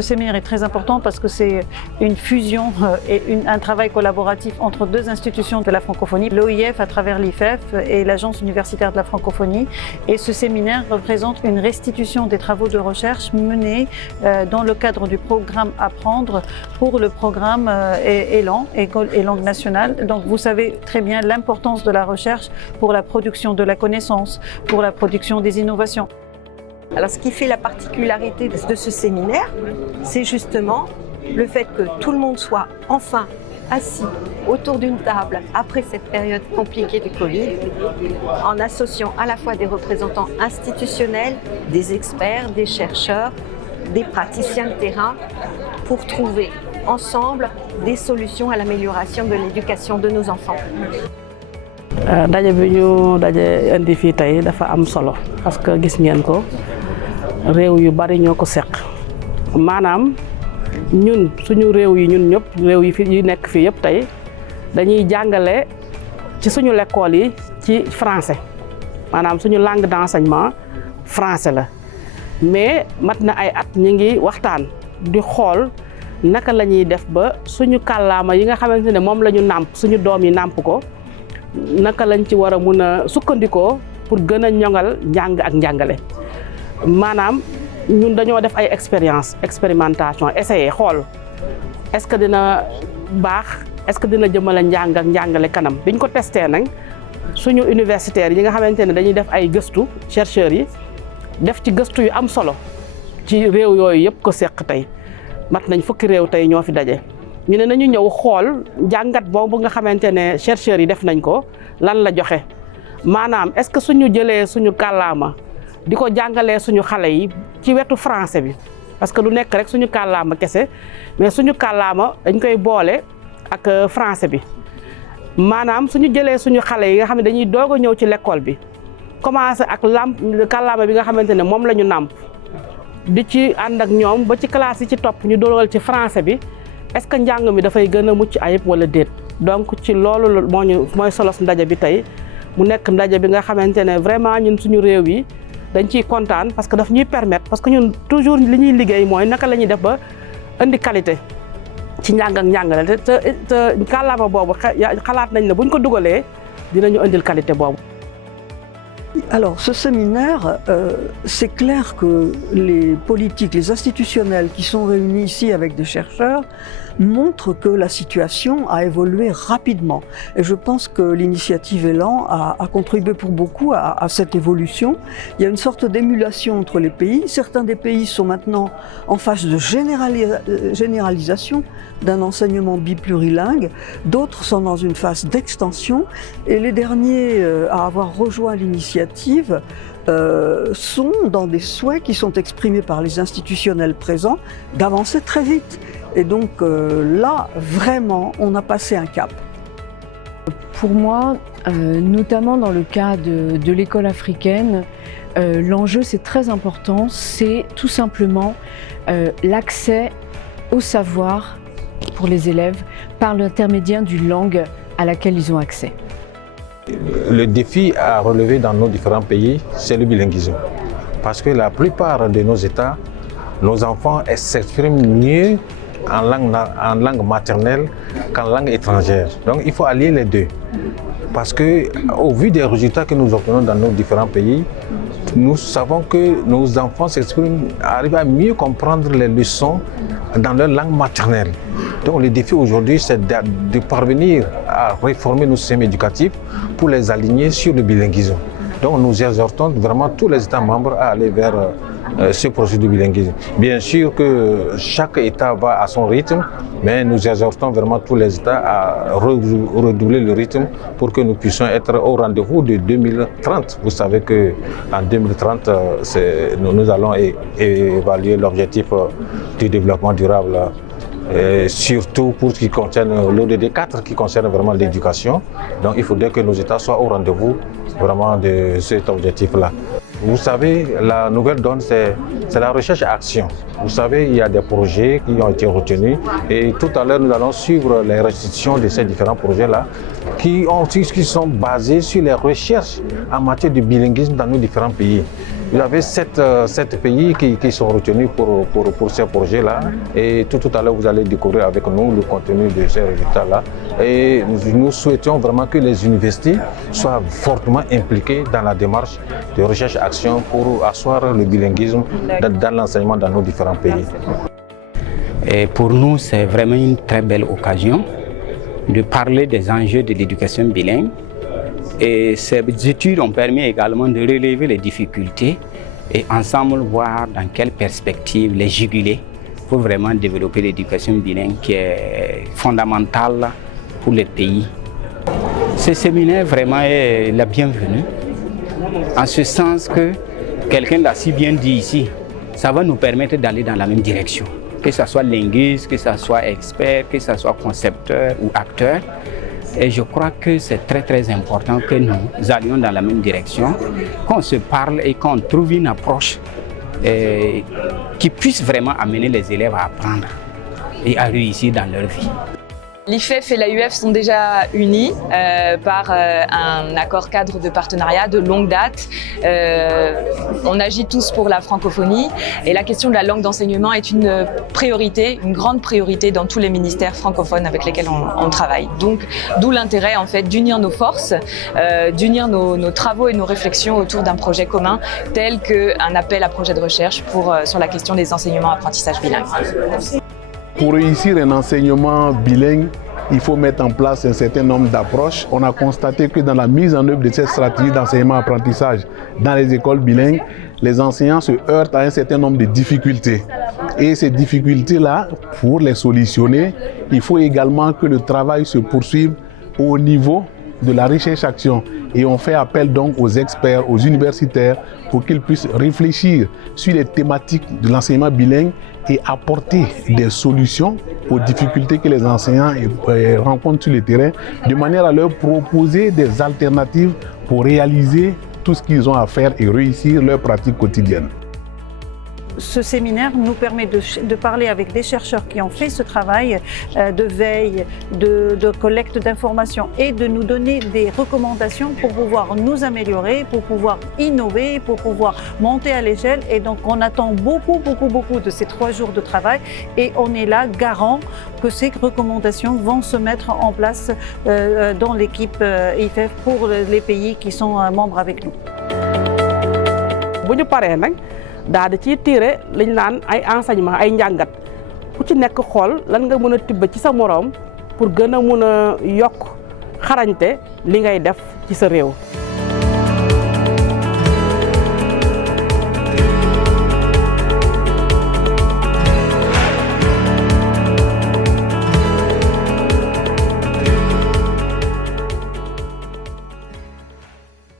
ce séminaire est très important parce que c'est une fusion et un travail collaboratif entre deux institutions de la francophonie, l'OIF à travers l'IFEF et l'Agence universitaire de la francophonie. Et ce séminaire représente une restitution des travaux de recherche menés dans le cadre du programme Apprendre pour le programme ELAN, École et langue nationale. Donc vous savez très bien l'importance de la recherche pour la production de la connaissance, pour la production des innovations. Alors ce qui fait la particularité de ce séminaire, c'est justement le fait que tout le monde soit enfin assis autour d'une table après cette période compliquée du Covid, en associant à la fois des représentants institutionnels, des experts, des chercheurs, des praticiens de terrain, pour trouver ensemble des solutions à l'amélioration de l'éducation de nos enfants. Daje bi ñu daje indi fii tey dafa am solo parce que gis ngeen ko réew yu bari ñoo ko seq maanaam ñun suñu réew yi ñun ñëpp réew yi fi yu nekk fii yëpp tey dañuy jàngale ci suñu l'école yi ci français maanaam suñu langue d'enseignement français la mais mat na ay at ñi ngi waxtaan di xool naka la ñuy def ba suñu kàllaama yi nga xamante ne moom la ñu nàmp suñu doom yi nàmp ko naka lañ ci war a mun a sukkandikoo pour gën a ñoŋal njàng ak njàngale maanaam ñun dañoo def ay expérimentation essayer xool est-ce que dina baax est-ce que dina jëmale njàng ak njàngale kanam biñ ko testé nag suñu universitaires yi nga xamante ne dañuy def ay gëstu chercheurs yi def ci gëstu yu am solo ci réew yooyu yëpp ko seq tey mat nañ fukki réew tey ñoo fi daje. ñu ne nañu ñëw xool jàngat boobu nga xamante ne chercheurs yi def nañ ko lan la joxe maanaam est-ce que suñu jëlee suñu kàllaama di ko jàngalee suñu xale yi ci wetu français bi parce que du nekk rek suñu kàllaama kese mais suñu kàllaama dañ koy boole ak français bi maanaam suñu jëlee suñu xale yi nga xam ne dañuy doog a ñëw ci l'école bi commencé ak kàllaama bi nga xamante ne moom la ñu nàmp di ci ànd ak ñoom ba ci classe yi ci topp ñu dogal ci français bi. Est-ce que njàng mi dafay gën a mucc ayib wala déet donc ci loolu mooy solos ndaje bi tey mu nekk ndaje bi nga xamante ne vraiment ñun suñu réew yi dañ ciy kontaan parce que daf ñuy permettre parce que ñun toujours li ñuy liggéey mooy naka la ñuy def ba indi qualité ci njàng ak njàngale te kàllaama boobu xalaat nañ ne buñ ko dugalee dinañu indil qualité boobu. Alors, ce séminaire, c'est clair que les politiques, les institutionnels qui sont réunis ici avec des chercheurs montrent que la situation a évolué rapidement. Et je pense que l'initiative Élan a contribué pour beaucoup à cette évolution. Il y a une sorte d'émulation entre les pays. Certains des pays sont maintenant en phase de généralisation d'un enseignement biplurilingue. D'autres sont dans une phase d'extension. Et les derniers à avoir rejoint l'initiative sont dans des souhaits qui sont exprimés par les institutionnels présents d'avancer très vite. Et donc là, vraiment, on a passé un cap. Pour moi, notamment dans le cas de l'école africaine, l'enjeu c'est très important, c'est tout simplement l'accès au savoir pour les élèves par l'intermédiaire d'une langue à laquelle ils ont accès. Le défi à relever dans nos différents pays, c'est le bilinguisme. Parce que la plupart de nos États, nos enfants s'expriment mieux en langue maternelle qu'en langue étrangère. Donc il faut allier les deux. Parce qu'au vu des résultats que nous obtenons dans nos différents pays, nous savons que nos enfants arrivent à mieux comprendre les leçons dans leur langue maternelle. Donc le défi aujourd'hui, c'est de parvenir à réformer nos systèmes éducatifs pour les aligner sur le bilinguisme. Donc nous exhortons vraiment tous les États membres à aller vers ce processus de bilinguisme. Bien sûr que chaque État va à son rythme, mais nous exhortons vraiment tous les États à redoubler le rythme pour que nous puissions être au rendez-vous de 2030. Vous savez qu'en 2030, nous allons évaluer l'objectif du développement durable. Et surtout pour ce qui concerne l'ODD 4, qui concerne vraiment l'éducation. Donc il faudrait que nos États soient au rendez-vous vraiment de cet objectif-là. Vous savez, la nouvelle donne, c'est la recherche-action. Vous savez, il y a des projets qui ont été retenus et tout à l'heure, nous allons suivre les restitutions de ces différents projets-là qui sont basés sur les recherches en matière de bilinguisme dans nos différents pays. Il y avait 7 pays qui sont retenus pour ces projets-là. Et tout à l'heure, vous allez découvrir avec nous le contenu de ces résultats-là. Et nous souhaitions vraiment que les universités soient fortement impliquées dans la démarche de recherche-action pour asseoir le bilinguisme dans l'enseignement dans nos différents pays. Et pour nous, c'est vraiment une très belle occasion de parler des enjeux de l'éducation bilingue. Et ces études ont permis également de relever les difficultés et ensemble voir dans quelle perspective les juguler pour vraiment développer l'éducation bilingue qui est fondamentale pour les pays. Ce séminaire vraiment est la bienvenue, en ce sens que quelqu'un l'a si bien dit ici, ça va nous permettre d'aller dans la même direction. Que ce soit linguiste, que ce soit expert, que ce soit concepteur ou acteur. Et je crois que c'est très important que nous allions dans la même direction, qu'on se parle et qu'on trouve une approche qui puisse vraiment amener les élèves à apprendre et à réussir dans leur vie. L'IFEF et l'AUF sont déjà unis par un accord cadre de partenariat de longue date. On agit tous pour la francophonie et la question de la langue d'enseignement est une priorité, une grande priorité dans tous les ministères francophones avec lesquels on travaille. Donc, d'où l'intérêt en fait d'unir nos forces, d'unir nos travaux et nos réflexions autour d'un projet commun tel qu'un appel à projet de recherche sur la question des enseignements apprentissage bilingue. Pour réussir un enseignement bilingue, il faut mettre en place un certain nombre d'approches. On a constaté que dans la mise en œuvre de cette stratégie d'enseignement-apprentissage dans les écoles bilingues, les enseignants se heurtent à un certain nombre de difficultés. Et ces difficultés-là, pour les solutionner, il faut également que le travail se poursuive au niveau de la recherche-action. Et on fait appel donc aux experts, aux universitaires, pour qu'ils puissent réfléchir sur les thématiques de l'enseignement bilingue et apporter des solutions aux difficultés que les enseignants rencontrent sur le terrain, de manière à leur proposer des alternatives pour réaliser tout ce qu'ils ont à faire et réussir leur pratique quotidienne. Ce séminaire nous permet de parler avec des chercheurs qui ont fait ce travail de veille, de collecte d'informations et de nous donner des recommandations pour pouvoir nous améliorer, pour pouvoir innover, pour pouvoir monter à l'échelle. Et donc on attend beaucoup de ces 3 jours de travail et on est là garant que ces recommandations vont se mettre en place dans l'équipe IFEF pour les pays qui sont membres avec nous. daal di ciy tiire liñ naan ay enseignement ay njàngat ku ci nekk xool lan nga mën a tibb ci sa moroom pour gën a mën a yokk xarañte li ngay def ci sa réew.